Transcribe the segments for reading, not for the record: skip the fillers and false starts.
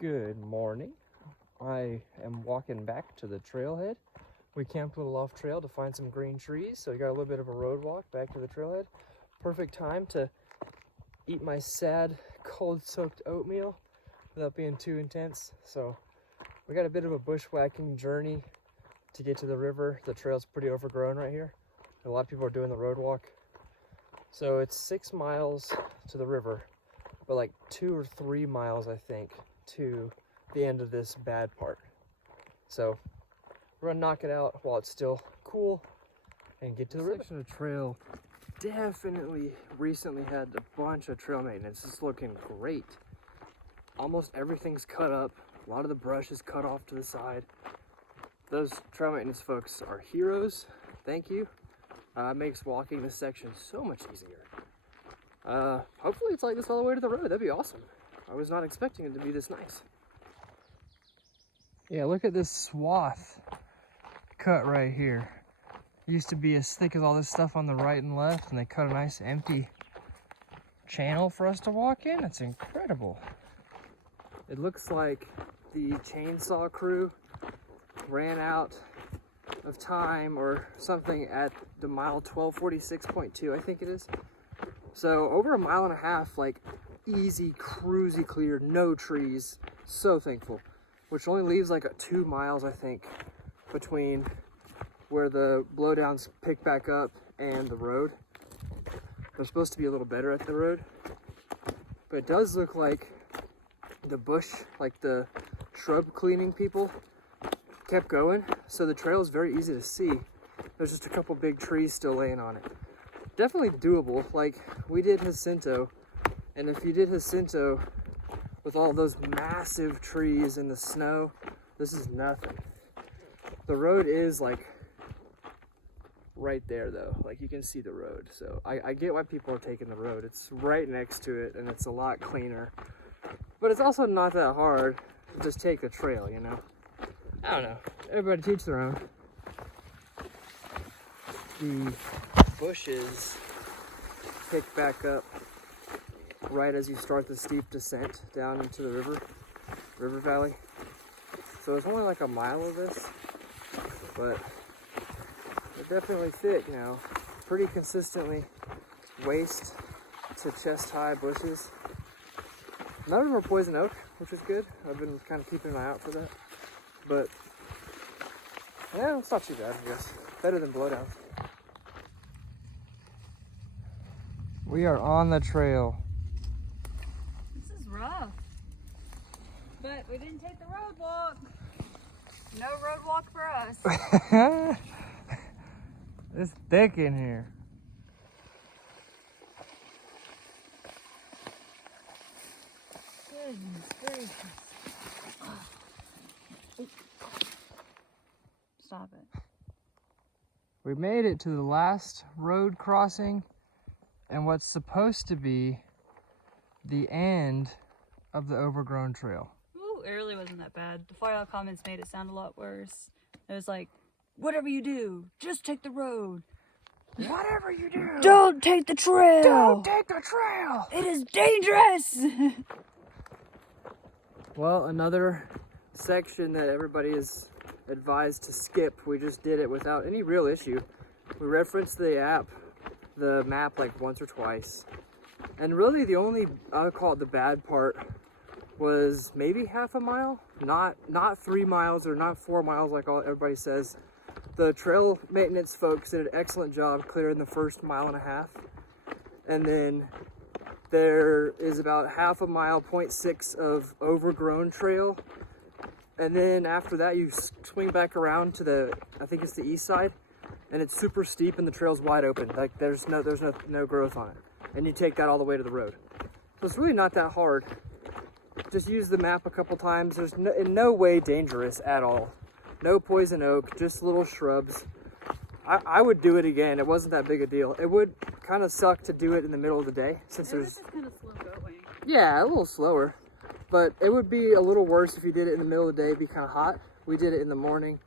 Good morning. I am walking back to the trailhead. We camped a little off trail to find some green trees, so we got a little bit of a road walk back to the trailhead. Perfect time to eat my sad, cold-soaked oatmeal without being too intense. So we got a bit of a bushwhacking journey to get to the river. The trail's pretty overgrown right here. A lot of people are doing the road walk. So it's 6 miles to the river, but like 2 or 3 miles, I think, to the end of this bad part. So we're gonna knock it out while it's still cool and get to the river. Section of trail definitely recently had a bunch of trail maintenance. It's looking great. Almost everything's cut up. A lot of the brush is cut off to the side. Those trail maintenance folks are heroes. Thank you. Makes walking this section so much easier. Hopefully it's like this all the way to the road. That'd be awesome. I was not expecting it to be this nice. Yeah, look at this swath cut right here. It used to be as thick as all this stuff on the right and left, and they cut a nice empty channel for us to walk in. It's incredible. It looks like the chainsaw crew ran out of time or something at the mile 1246.2, I think it is. So over a mile and a half, like easy, cruisy clear, no trees. So thankful. Which only leaves like 2 miles, I think, between where the blowdowns pick back up and the road. They're supposed to be a little better at the road, but it does look like the bush, like the shrub cleaning people, kept going, so the trail is very easy to see. There's just a couple big trees still laying on it. Definitely doable. Like, we did Jacinto, and if you did Jacinto with all those massive trees in the snow, this is nothing. The road is like right there though, like you can see the road, so I get why people are taking the road. It's right next to it and it's a lot cleaner, but it's also not that hard to just take the trail, you know. I don't know, everybody teach their own. The bushes pick back up right as you start the steep descent down into the river valley. So it's only like a mile of this, but they're definitely thick now. Pretty consistently waist to chest high bushes. None of them are poison oak, which is good. I've been kind of keeping an eye out for that. But yeah, it's not too bad, I guess. Better than blowdowns. We are on the trail. This is rough. But we didn't take the road walk. No road walk for us. It's thick in here. Goodness gracious. Stop it. We made it to the last road crossing and what's supposed to be the end of the overgrown trail. Ooh, early wasn't that bad. The fire comments made it sound a lot worse. It was like, whatever you do, just take the road. Whatever you do, Don't take the trail. don't take the trail. It is dangerous. Well, another section that everybody is advised to skip. We just did it without any real issue. We referenced the map like once or twice. And really the only, I'll call it the bad part, was maybe half a mile. Not 3 miles or not 4 miles like everybody says. The trail maintenance folks did an excellent job clearing the first mile and a half. And then there is about half a mile, 0.6 of overgrown trail. And then after that you swing back around to the, I think it's the east side, and it's super steep and the trail's wide open. Like there's no growth on it. And you take that all the way to the road. So it's really not that hard. Just use the map a couple times. There's in no way dangerous at all. No poison oak, just little shrubs. I would do it again. It wasn't that big a deal. It would kind of suck to do it in the middle of the day since there's... This is kind of slow going. Yeah, a little slower. But it would be a little worse if you did it in the middle of the day. It'd be kind of hot. We did it in the morning.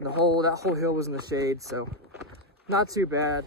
And that whole hill was in the shade, so not too bad.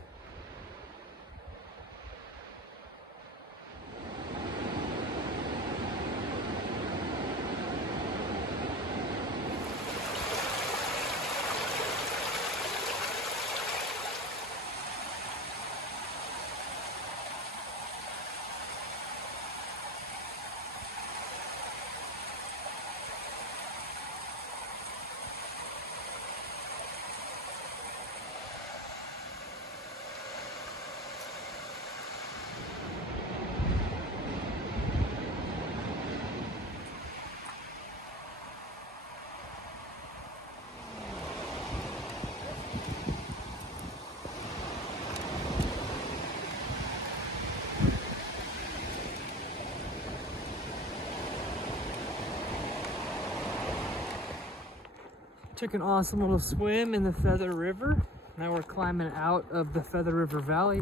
Took an awesome little swim in the Feather River. Now we're climbing out of the Feather River Valley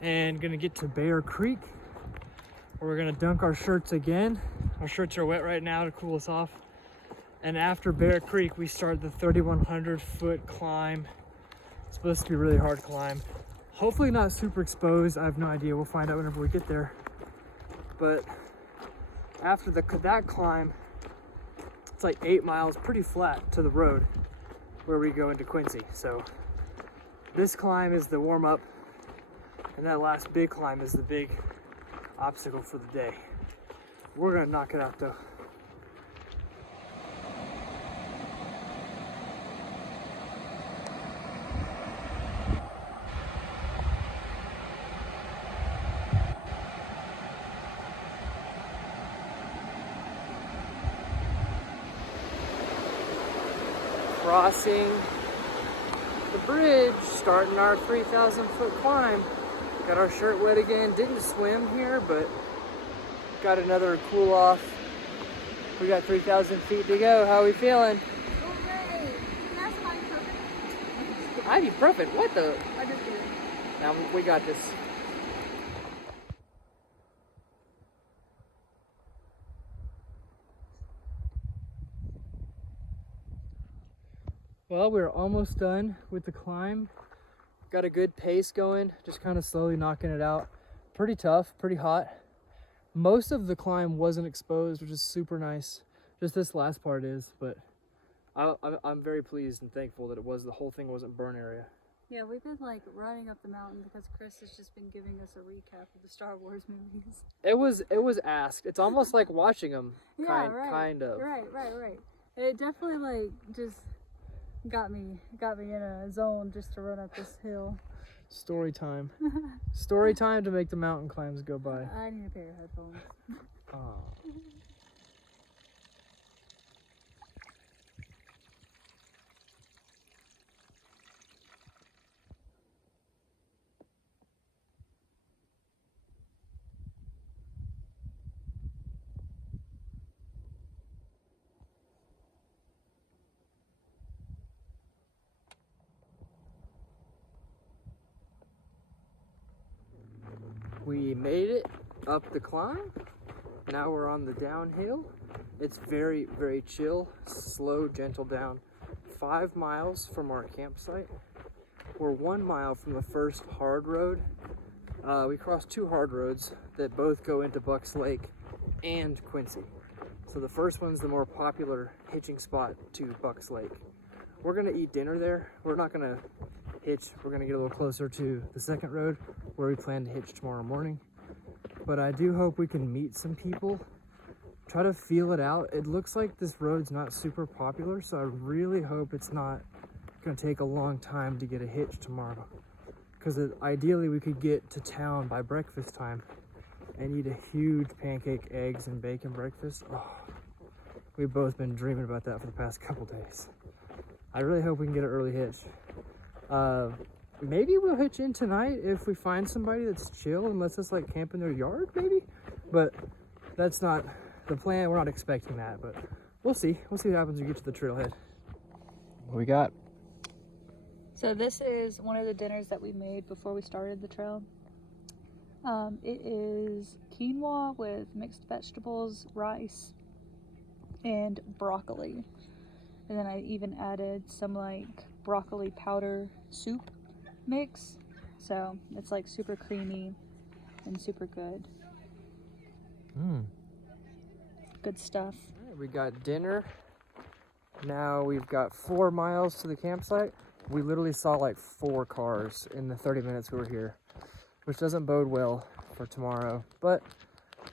and gonna get to Bear Creek, where we're gonna dunk our shirts again. Our shirts are wet right now to cool us off. And after Bear Creek, we start the 3,100 foot climb. It's supposed to be a really hard climb. Hopefully not super exposed. I have no idea. We'll find out whenever we get there. But after that climb, it's like 8 miles, pretty flat to the road where we go into Quincy. So this climb is the warm up, and that last big climb is the big obstacle for the day. We're gonna knock it out though. Crossing the bridge, starting our 3,000 foot climb. Got our shirt wet again. Didn't swim here, but got another cool off. We got 3,000 feet to go. How are we feeling? Hooray! That's Ibuprofen? What the? I just did it. Now we got this. Well, we're almost done with the climb. Got a good pace going, just kind of slowly knocking it out. Pretty tough, pretty hot. Most of the climb wasn't exposed, which is super nice. Just this last part is, but I'm very pleased and thankful that the whole thing wasn't burn area. Yeah, we've been like running up the mountain because Chris has just been giving us a recap of the Star Wars movies. It was asked. It's almost like watching them. Yeah, right. Kind of. Right. It definitely like just got me in a zone just to run up this hill. Story time. Story time to make the mountain climbs go by. I need a pair of headphones. Oh. We made it up the climb. Now we're on the downhill. It's very, very chill, slow, gentle down. 5 miles from our campsite. We're 1 mile from the first hard road. We crossed 2 hard roads that both go into Bucks Lake and Quincy. So the first one's the more popular hitching spot to Bucks Lake. We're gonna eat dinner there. We're not gonna hitch. We're gonna get a little closer to the second road where we plan to hitch tomorrow morning. But I do hope we can meet some people, try to feel it out. It looks like this road's not super popular, so I really hope it's not gonna take a long time to get a hitch tomorrow. Because ideally we could get to town by breakfast time and eat a huge pancake, eggs, and bacon breakfast. Oh, we've both been dreaming about that for the past couple days. I really hope we can get an early hitch. Maybe we'll hitch in tonight if we find somebody that's chill and lets us like camp in their yard, maybe. But that's not the plan. We're not expecting that, but we'll see. We'll see what happens when we get to the trailhead. What we got? So this is one of the dinners that we made before we started the trail. It is quinoa with mixed vegetables, rice, and broccoli. And then I even added some like broccoli powder soup mix. So it's like super creamy and super good. Good stuff. All right, we got dinner. Now we've got 4 miles to the campsite. We literally saw like 4 cars in the 30 minutes we were here, which doesn't bode well for tomorrow, but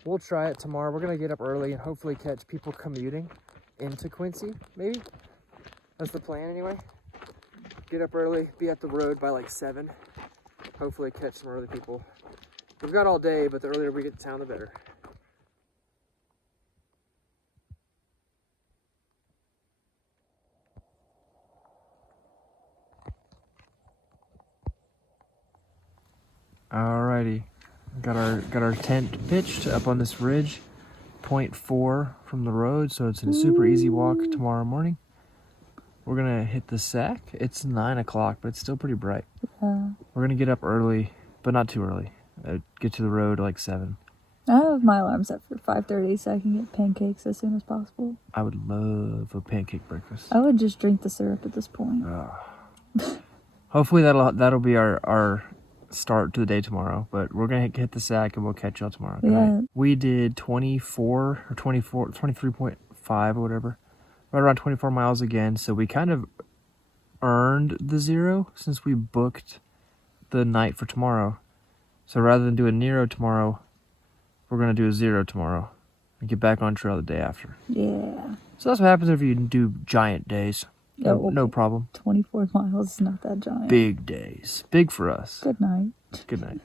we'll try it tomorrow. We're gonna get up early and hopefully catch people commuting into Quincy, maybe. That's the plan anyway. Get up early, be at the road by like 7. Hopefully catch some early people. We've got all day, but the earlier we get to town, the better. Alrighty, got our tent pitched up on this ridge, 0.4 from the road, so it's a super easy walk tomorrow morning. we're gonna hit the sack. It's 9 o'clock, but it's still pretty bright. Yeah. We're gonna get up early, but not too early. Get to the road like 7. I have my alarm set for 5:30 so I can get pancakes as soon as possible. I would love a pancake breakfast. I would just drink the syrup at this point. Hopefully that'll be our start to the day tomorrow. But we're gonna hit the sack and we'll catch y'all tomorrow. Yeah. We did 23.5 or whatever, right around 24 miles again. So we kind of earned the 0 since we booked the night for tomorrow. So rather than do a Nero tomorrow, we're going to do a 0 tomorrow and get back on trail the day after. Yeah. So that's what happens if you do giant days. No problem. 24 miles is not that giant. Big days. Big for us. Good night. Good night.